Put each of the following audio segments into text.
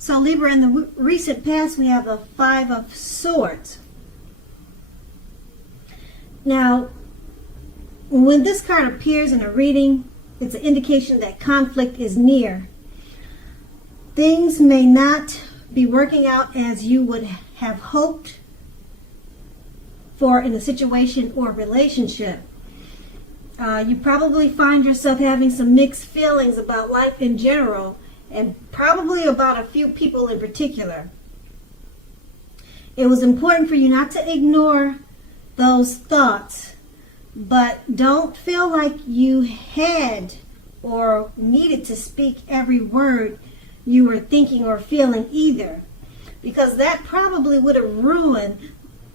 So Libra, in the recent past, we have the Five of Swords. Now, when this card appears in a reading, it's an indication that conflict is near. Things may not be working out as you would have hoped for in a situation or relationship. You probably find yourself having some mixed feelings about life in general, and probably about a few people in particular. It was important for you not to ignore those thoughts, but don't feel like you had or needed to speak every word you were thinking or feeling either, because that probably would have ruined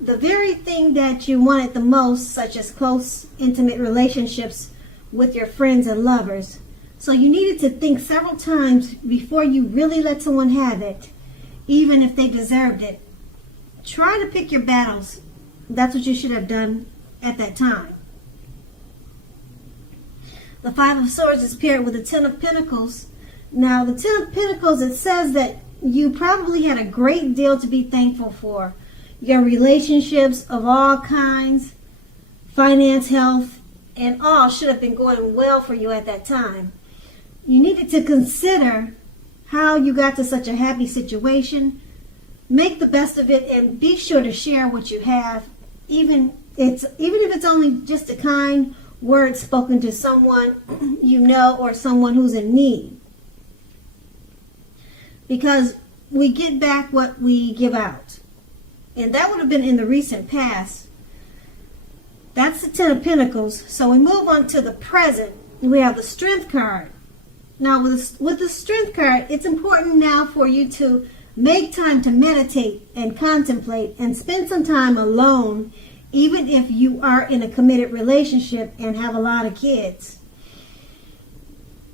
the very thing that you wanted the most, such as close, intimate relationships with your friends and lovers. So you needed to think several times before you really let someone have it, even if they deserved it. Try to pick your battles. That's what you should have done at that time. The Five of Swords is paired with the Ten of Pentacles. Now, the Ten of Pentacles, it says that you probably had a great deal to be thankful for. Your relationships of all kinds, finance, health, and all should have been going well for you at that time. You needed to consider how you got to such a happy situation. Make the best of it and be sure to share what you have, even if it's only just a kind word spoken to someone you know or someone who's in need. Because we get back what we give out. And that would have been in the recent past. That's the Ten of Pentacles. So we move on to the present. We have the Strength card. Now with the Strength card, it's important now for you to make time to meditate and contemplate and spend some time alone, even if you are in a committed relationship and have a lot of kids.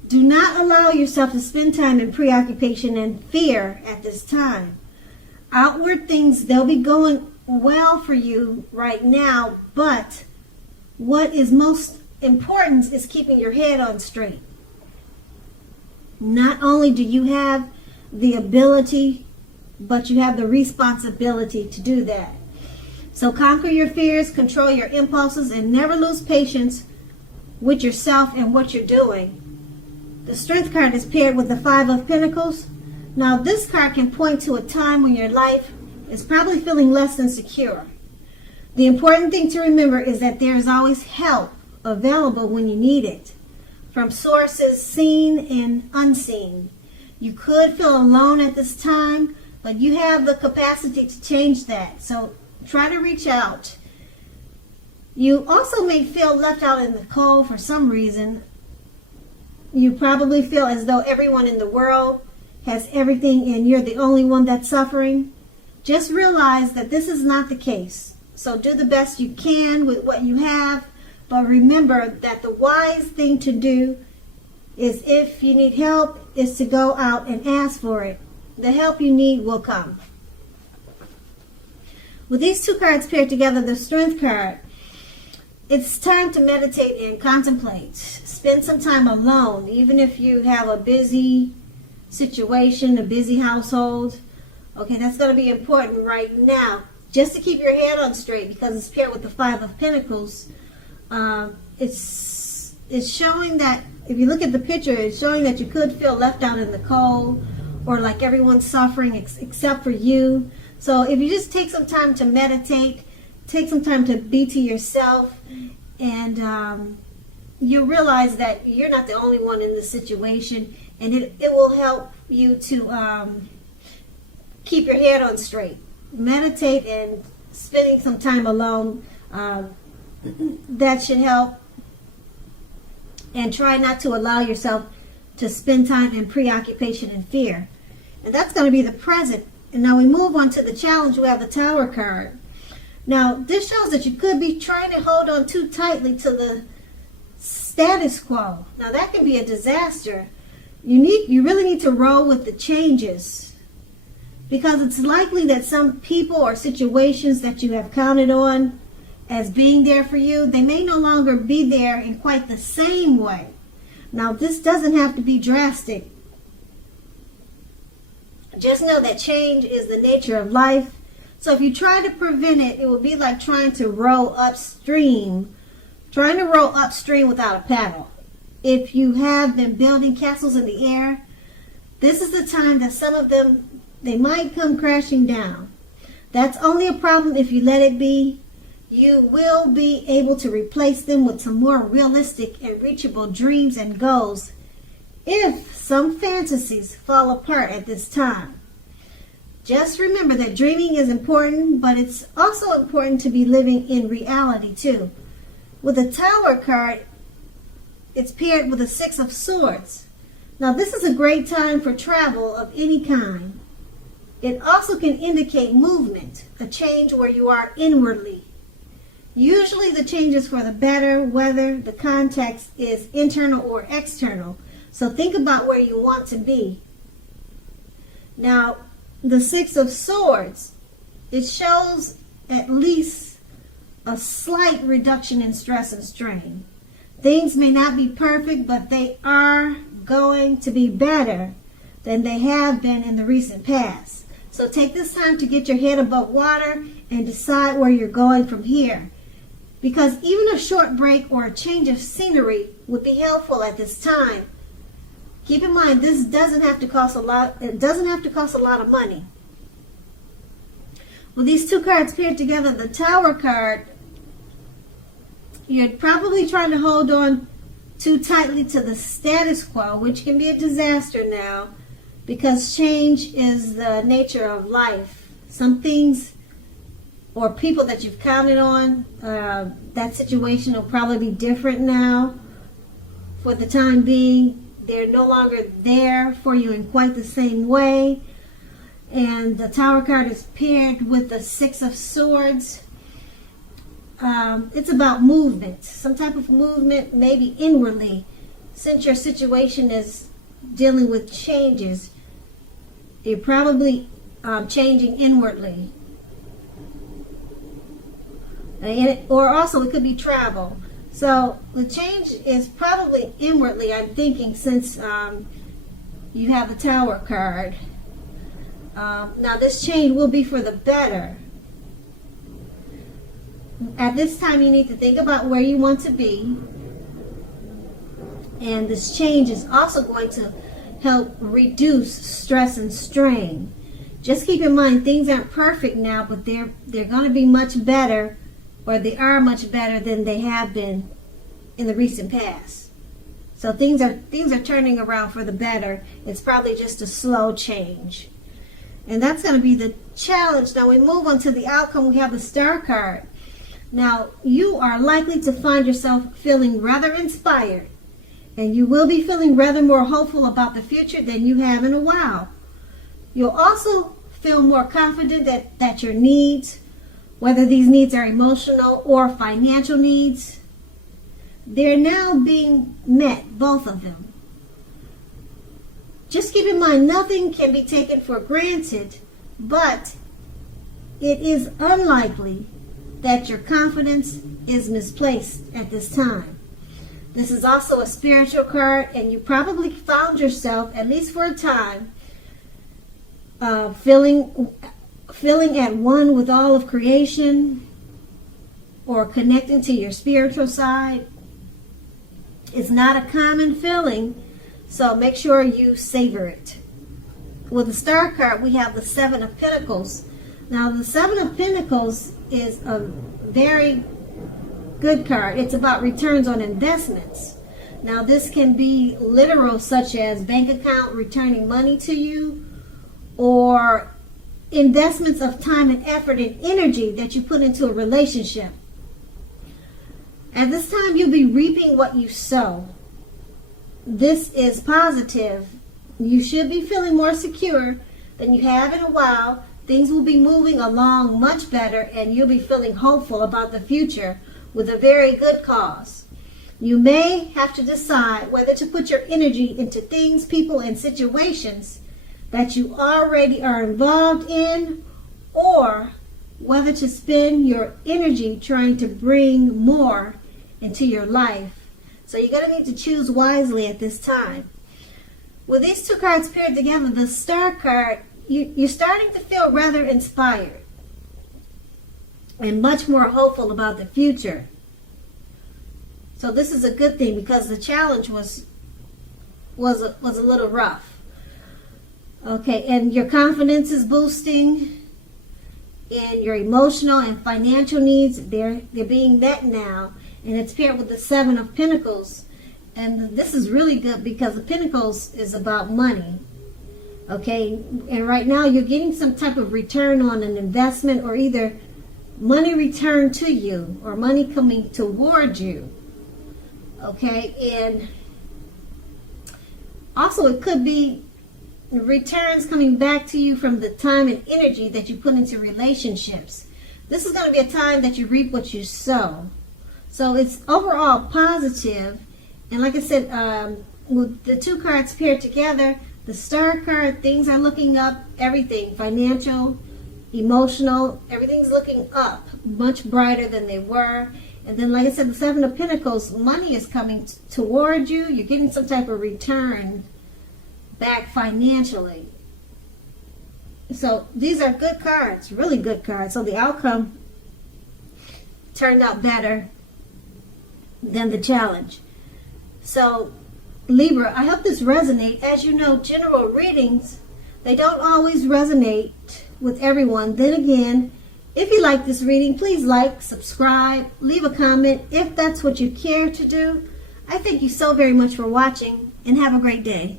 Do not allow yourself to spend time in preoccupation and fear at this time. Outward things, they'll be going well for you right now, but what is most important is keeping your head on straight. Not only do you have the ability, but you have the responsibility to do that. So conquer your fears, control your impulses, and never lose patience with yourself and what you're doing. The Strength card is paired with the Five of Pentacles. Now this card can point to a time when your life is probably feeling less than secure. The important thing to remember is that there is always help available when you need it, from sources seen and unseen. You could feel alone at this time, but you have the capacity to change that. So try to reach out. You also may feel left out in the cold for some reason. You probably feel as though everyone in the world has everything and you're the only one that's suffering. Just realize that this is not the case. So do the best you can with what you have, but remember that the wise thing to do is, if you need help, is to go out and ask for it. The help you need will come. With these two cards paired together, the Strength card, it's time to meditate and contemplate. Spend some time alone, even if you have a busy situation, a busy household. Okay, that's going to be important right now, just to keep your head on straight, because it's paired with the Five of Pentacles. It's showing that, if you look at the picture, it's showing that you could feel left out in the cold, or like everyone's suffering except for you. So if you just take some time to meditate, take some time to be to yourself, and you'll realize that you're not the only one in this situation, and it will help you to keep your head on straight. Meditate and spending some time alone, that should help. And try not to allow yourself to spend time in preoccupation and fear. And that's going to be the present. And now we move on to the challenge. We have the Tower card. Now this shows that you could be trying to hold on too tightly to the status quo. Now that can be a disaster. You really need to roll with the changes, because it's likely that some people or situations that you have counted on as being there for you, they may no longer be there in quite the same way. Now this doesn't have to be drastic. Just know that change is the nature of life. So if you try to prevent it, it would be like trying to row upstream. Trying to row upstream without a paddle. If you have been building castles in the air, this is the time that some of them, they might come crashing down. That's only a problem if you let it be. You will be able to replace them with some more realistic and reachable dreams and goals if some fantasies fall apart at this time. Just remember that dreaming is important, but it's also important to be living in reality too. With the Tower card, it's paired with the Six of Swords. Now this is a great time for travel of any kind. It also can indicate movement, a change where you are inwardly. Usually the change is for the better, whether the context is internal or external. So think about where you want to be. Now, the Six of Swords, it shows at least a slight reduction in stress and strain. Things may not be perfect, but they are going to be better than they have been in the recent past. So take this time to get your head above water and decide where you're going from here. Because even a short break or a change of scenery would be helpful at this time. Keep in mind, this doesn't have to cost a lot. It doesn't have to cost a lot of money. With these two cards paired together, the Tower card, you're probably trying to hold on too tightly to the status quo, which can be a disaster now, because change is the nature of life. Some things or people that you've counted on, that situation will probably be different now. For the time being, they're no longer there for you in quite the same way. And the Tower card is paired with the Six of Swords. It's about movement, some type of movement, maybe inwardly. Since your situation is dealing with changes, you're probably changing inwardly. Or also it could be travel. So the change is probably inwardly, I'm thinking, since you have the Tower card. Now this change will be for the better. At this time you need to think about where you want to be. And this change is also going to help reduce stress and strain. Just keep in mind, things aren't perfect now, but they're going to be much better, or they are much better than they have been in the recent past. So things are turning around for the better. It's probably just a slow change. And that's going to be the challenge. Now we move on to the outcome. We have the Star card. Now you are likely to find yourself feeling rather inspired, and you will be feeling rather more hopeful about the future than you have in a while. You'll also feel more confident that your needs, whether these needs are emotional or financial needs, they're now being met, both of them. Just keep in mind, nothing can be taken for granted, but it is unlikely that your confidence is misplaced at this time. This is also a spiritual card, and you probably found yourself, at least for a time, feeling at one with all of creation, or connecting to your spiritual side. It's not a common feeling, so make sure you savor it. With the Star card, we have the Seven of Pentacles. Now, the Seven of Pentacles is a very good card. It's about returns on investments. Now, this can be literal, such as bank account returning money to you, or investments of time and effort and energy that you put into a relationship. At this time, you'll be reaping what you sow. This is positive. You should be feeling more secure than you have in a while. Things will be moving along much better, and you'll be feeling hopeful about the future with a very good cause. You may have to decide whether to put your energy into things, people, and situations that you already are involved in, or whether to spend your energy trying to bring more into your life. So you're going to need to choose wisely at this time. With these two cards paired together, the Star card, you're starting to feel rather inspired and much more hopeful about the future. So this is a good thing because the challenge was a little rough. Okay, and your confidence is boosting, and your emotional and financial needs, they're being met now, and it's paired with the Seven of Pentacles. And this is really good because the Pentacles is about money. Okay, and right now you're getting some type of return on an investment, or either money returned to you or money coming toward you. Okay, and also it could be returns coming back to you from the time and energy that you put into relationships. This is going to be a time that you reap what you sow. So it's overall positive. And like I said, with the two cards paired together, the Star card, things are looking up, everything, financial, emotional, everything's looking up, much brighter than they were. And then, like I said, the Seven of Pentacles, money is coming toward you. You're getting some type of return back financially. So these are good cards, really good cards. So the outcome turned out better than the challenge. So Libra, I hope this resonates. As you know, general readings, they don't always resonate with everyone. Then again, if you like this reading, please like, subscribe, leave a comment if that's what you care to do. I thank you so very much for watching, and have a great day.